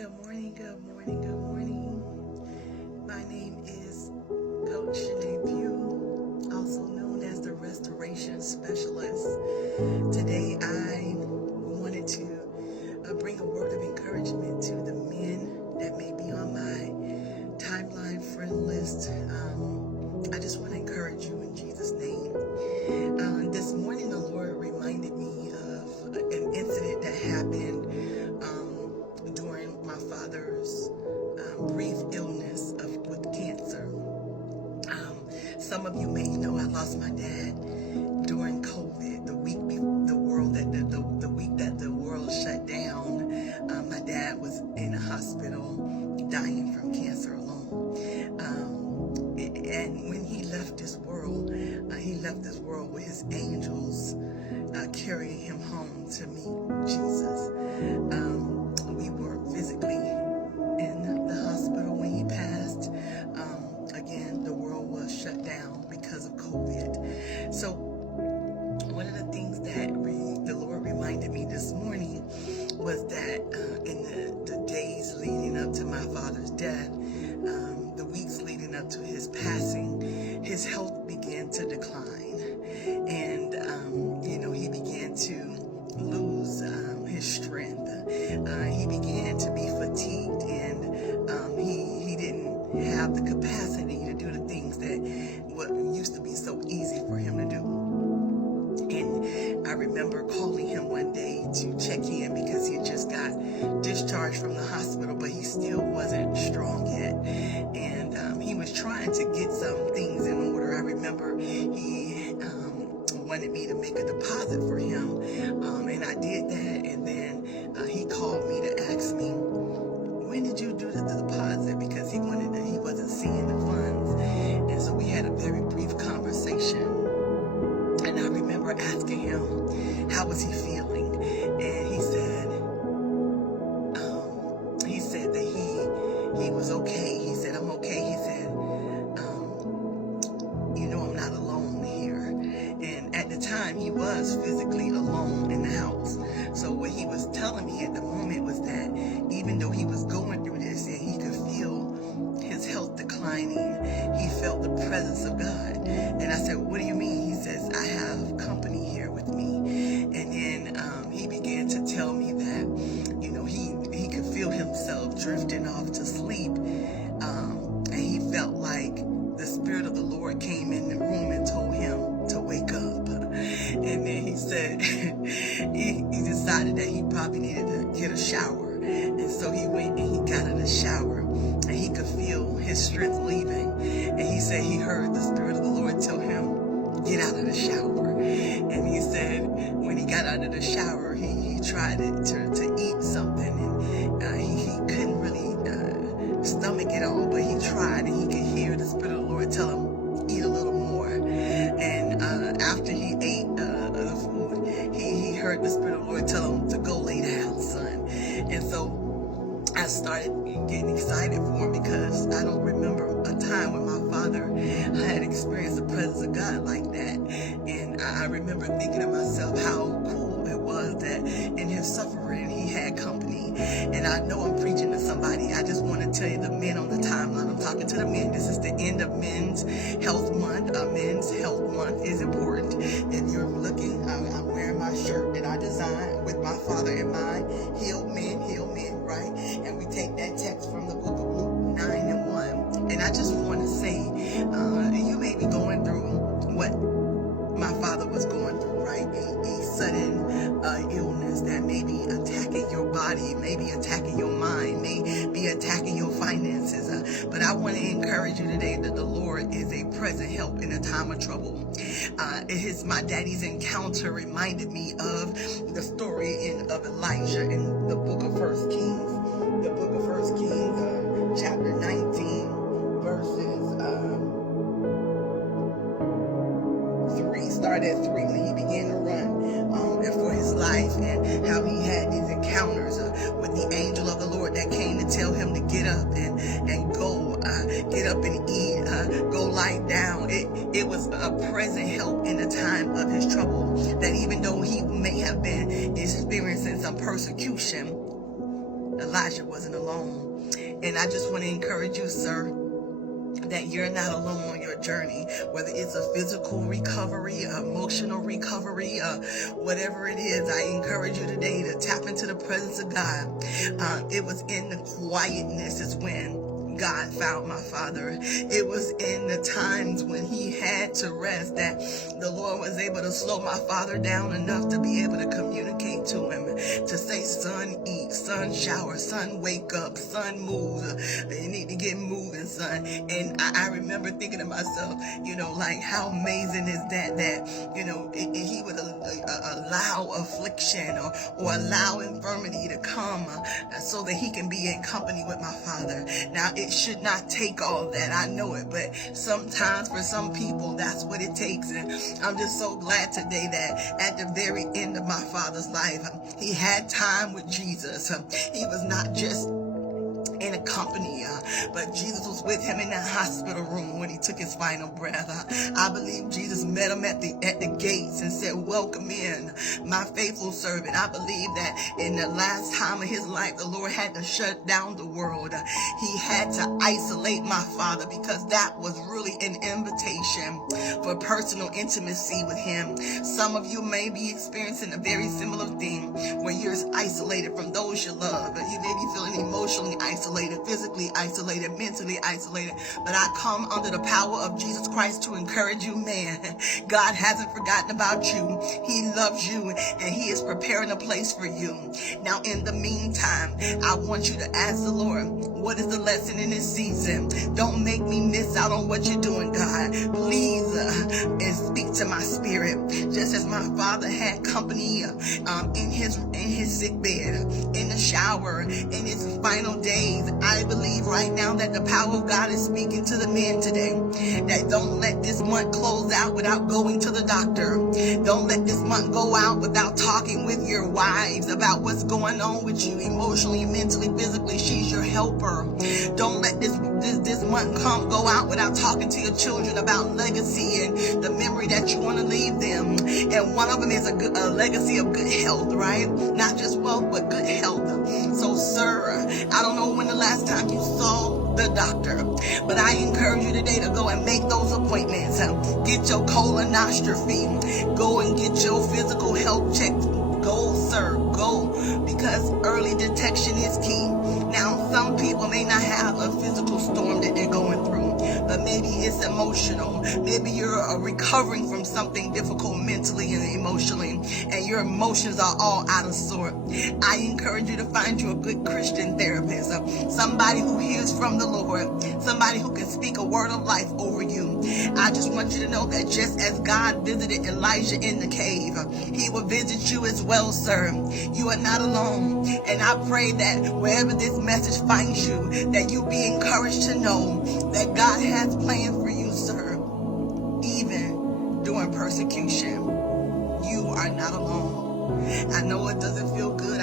Good morning, good morning, good morning. My name is Coach Shanay, also known as the Restoration Specialist. Today I wanted to bring a word of encouragement to the men that may be on my timeline friend list. I just want to encourage you in Jesus' name. This morning the Lord reminded me of an incident that happened during my father's brief illness with cancer. Some of you may know I lost my dad during COVID, the week that the world shut down. My dad was in a hospital dying from cancer alone. And when he left this world with his angels carrying him home to meet Jesus. We were physically in the hospital when he passed. Again, the world was shut down because of COVID. So one of the things that the Lord reminded me this morning was that in the days leading up to my father's death, the weeks leading up to his passing, his health began to decline. And, he began to lose his strength. He began to be fatigued, and he didn't have the capacity to do the things that what used to be so easy for him to do. And I remember calling him one day to check in because he just got discharged from the hospital, but he still wasn't strong yet. And he was trying to get some things in order. I remember he wanted me to make a deposit for him, and I did that. And then he called me to ask me, when did you do the deposit? Because he wasn't seeing the funds. And so we had a very brief conversation. And I remember asking him, how was he feeling? And he said that he was okay. He said, I'm okay. He said, I'm not alone here. And at the time, he was physically alone in the house. So what he was telling me at the moment was that even though he was going through this and he could feel his health declining, he felt the presence of God. And I said, what do you mean? He says, I have company here with me. And then he began to tell me that, he could feel himself drifting off to sleep. And he felt like the Spirit of the Lord came in the room and told him to wake up. And then he said he decided that he probably needed to get a shower. And so he went and he got in the shower, and he could feel his strength leaving. And he said he heard the Spirit of the Lord tell him, get out of the shower. And he said when he got out of the shower, he tried to eat something, and he couldn't really stomach it all, but he tried, and he could hear the Spirit of the Lord tell him, eat a little more. And after he ate the food, he heard the Spirit of the Lord tell him to go lay down, son. And so I started getting excited for him, because I don't remember a time when my father had experienced the presence of God like that. And I remember thinking to myself how cool it was that in his suffering he had company. And I know I'm preaching to somebody. I just want to tell you, the men on the timeline, I'm talking to the men. This is the end of Men's Health Month. Men's Health Month is important. If you're looking, I'm wearing my shirt that I designed with my father in mind. Heal men, right? And we take that text from the book of Luke 9:1. And I just want to say, you may be going through what my father was going through, right? A sudden illness that may be attacking your body, may be attacking your mind, may be attacking your finances. But I want to encourage you today that the Lord is a present help in a time of trouble. My daddy's encounter reminded me of the story of Elijah in the book of 1 Kings. The book of 1 Kings, chapter 19, verses 3. Start at 3 when he began to run for his life, and how he had these encounters with the angel of the Lord that came to tell him to get up and go, get up and eat, go lie down. It was a present help in the time of his trouble, that even though he may have been experiencing some persecution, Elijah wasn't alone. And I just want to encourage you, sir, that you're not alone on your journey, whether it's a physical recovery, emotional recovery, whatever it is. I encourage you today to tap into the presence of God. It was in the quietness is when God found my father. It was in the times when he had to rest that the Lord was able to slow my father down enough to be able to communicate to him, to say, son, eat, son, shower, son, wake up, son, move. You need to get moving, son. And I remember thinking to myself, like how amazing is that he would allow affliction or allow infirmity to come so that he can be in company with my father. Now, it should not take all that. I know it, but sometimes for some people, that's what it takes. And I'm just so glad today that at the very end of my father's life, he had time with Jesus. He was not just in a company, but Jesus was with him in the hospital room when he took his final breath. I believe Jesus met him at the gates and said, welcome in, my faithful servant. I believe that in the last time of his life, the Lord had to shut down the world. He had to isolate my father because that was really an invitation for personal intimacy with him. Some of you may be experiencing a very similar thing where you're isolated from those you love. You may be feeling emotionally isolated, physically isolated, mentally isolated, but I come under the power of Jesus Christ to encourage you, man. God hasn't forgotten about you. He loves you, and he is preparing a place for you. Now, in the meantime, I want you to ask the Lord, what is the lesson in this season? Don't make me miss out on what you're doing, God. Please, and speak to my spirit. Just as my father had company in his sick bed, in the shower, in his final days, I believe right now that the power of God is speaking to the men today. That don't let this month close out without going to the doctor. Don't let this month go out without talking with your wives about what's going on with you emotionally, mentally, physically. She's your helper. Don't let this month go out without talking to your children about legacy and the memory that you want to leave them. And one of them is a legacy of good health, right? Not just wealth, but good health. So, sir, I don't know when the last time you saw the doctor, but I encourage you today to go and make those appointments. Get your colonoscopy. Go and get your physical health checked. Go, sir, go, because early detection is key. Now, some people may not have a physical storm that they're going through, but maybe it's emotional. Maybe you're recovering from something difficult mentally and emotionally, and your emotions are all out of sort. I encourage you to find you a good Christian therapist, somebody who hears from the Lord, somebody who can speak a word of life over you. I just want you to know that just as God visited Elijah in the cave, he will visit you as well, sir. You are not alone. And I pray that wherever this message finds you, that you be encouraged to know that God has plans for you, sir. Even during persecution, you are not alone. I know it doesn't feel good.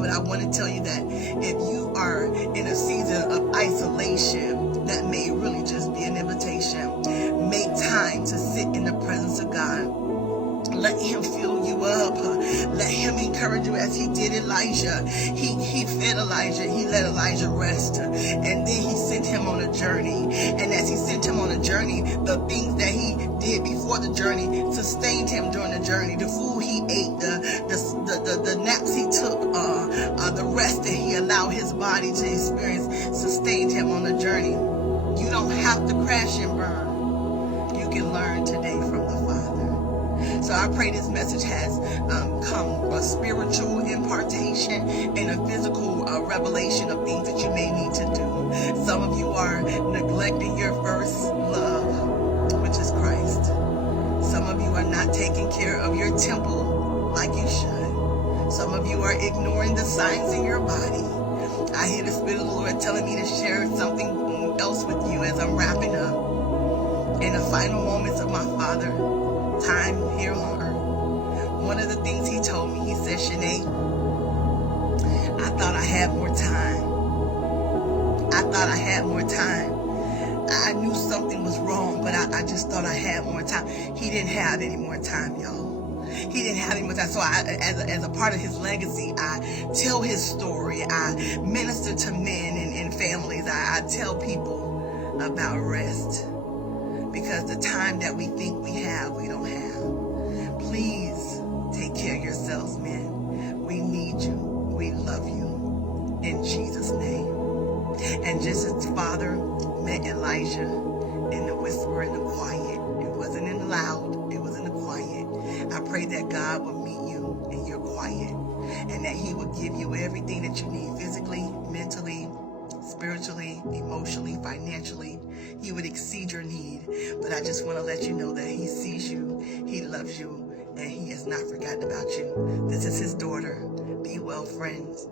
But I want to tell you that if you are in a season of isolation, that may really just be an invitation. Make time to sit in the presence of God. Let him fill you up. Let him encourage you as he did Elijah. He fed Elijah. He let Elijah rest. And then he sent him on a journey. And as he sent him on a journey, the things that he did before the journey sustained him during the journey. The food he ate, the naps he took, the rest that he allowed his body to experience sustained him on the journey. You don't have to crash and burn. You can learn today from the Father. So I pray this message has come a spiritual impartation and a physical revelation of things that you may need to do. Some of you are neglecting your first love, which is Christ. Some of you are not taking care of your temple like you should. Some of you are ignoring the signs in your body. I hear the Spirit of the Lord telling me to share something else with you as I'm wrapping up. In the final moments of my Father, time here on earth, one of the things he told me, he said, Shanay, I thought I had more time. I knew something was wrong, but I just thought I had more time. He didn't have any more time, y'all. He didn't have any much time. So as a part of his legacy, I tell his story. I minister to men and families. I tell people about rest, because the time that we think we have, we don't have. Please take care of yourselves, men. We need you. We love you. In Jesus' name. And just as Father met Elijah in the whisper, in the quiet, it wasn't in the loud, it was in the quiet. I pray that God will meet you in your quiet, and that he will give you everything that you need physically, mentally, spiritually, emotionally, financially. He would exceed your need. But I just want to let you know that he sees you, he loves you, and he has not forgotten about you. This is his daughter. Be well, friends.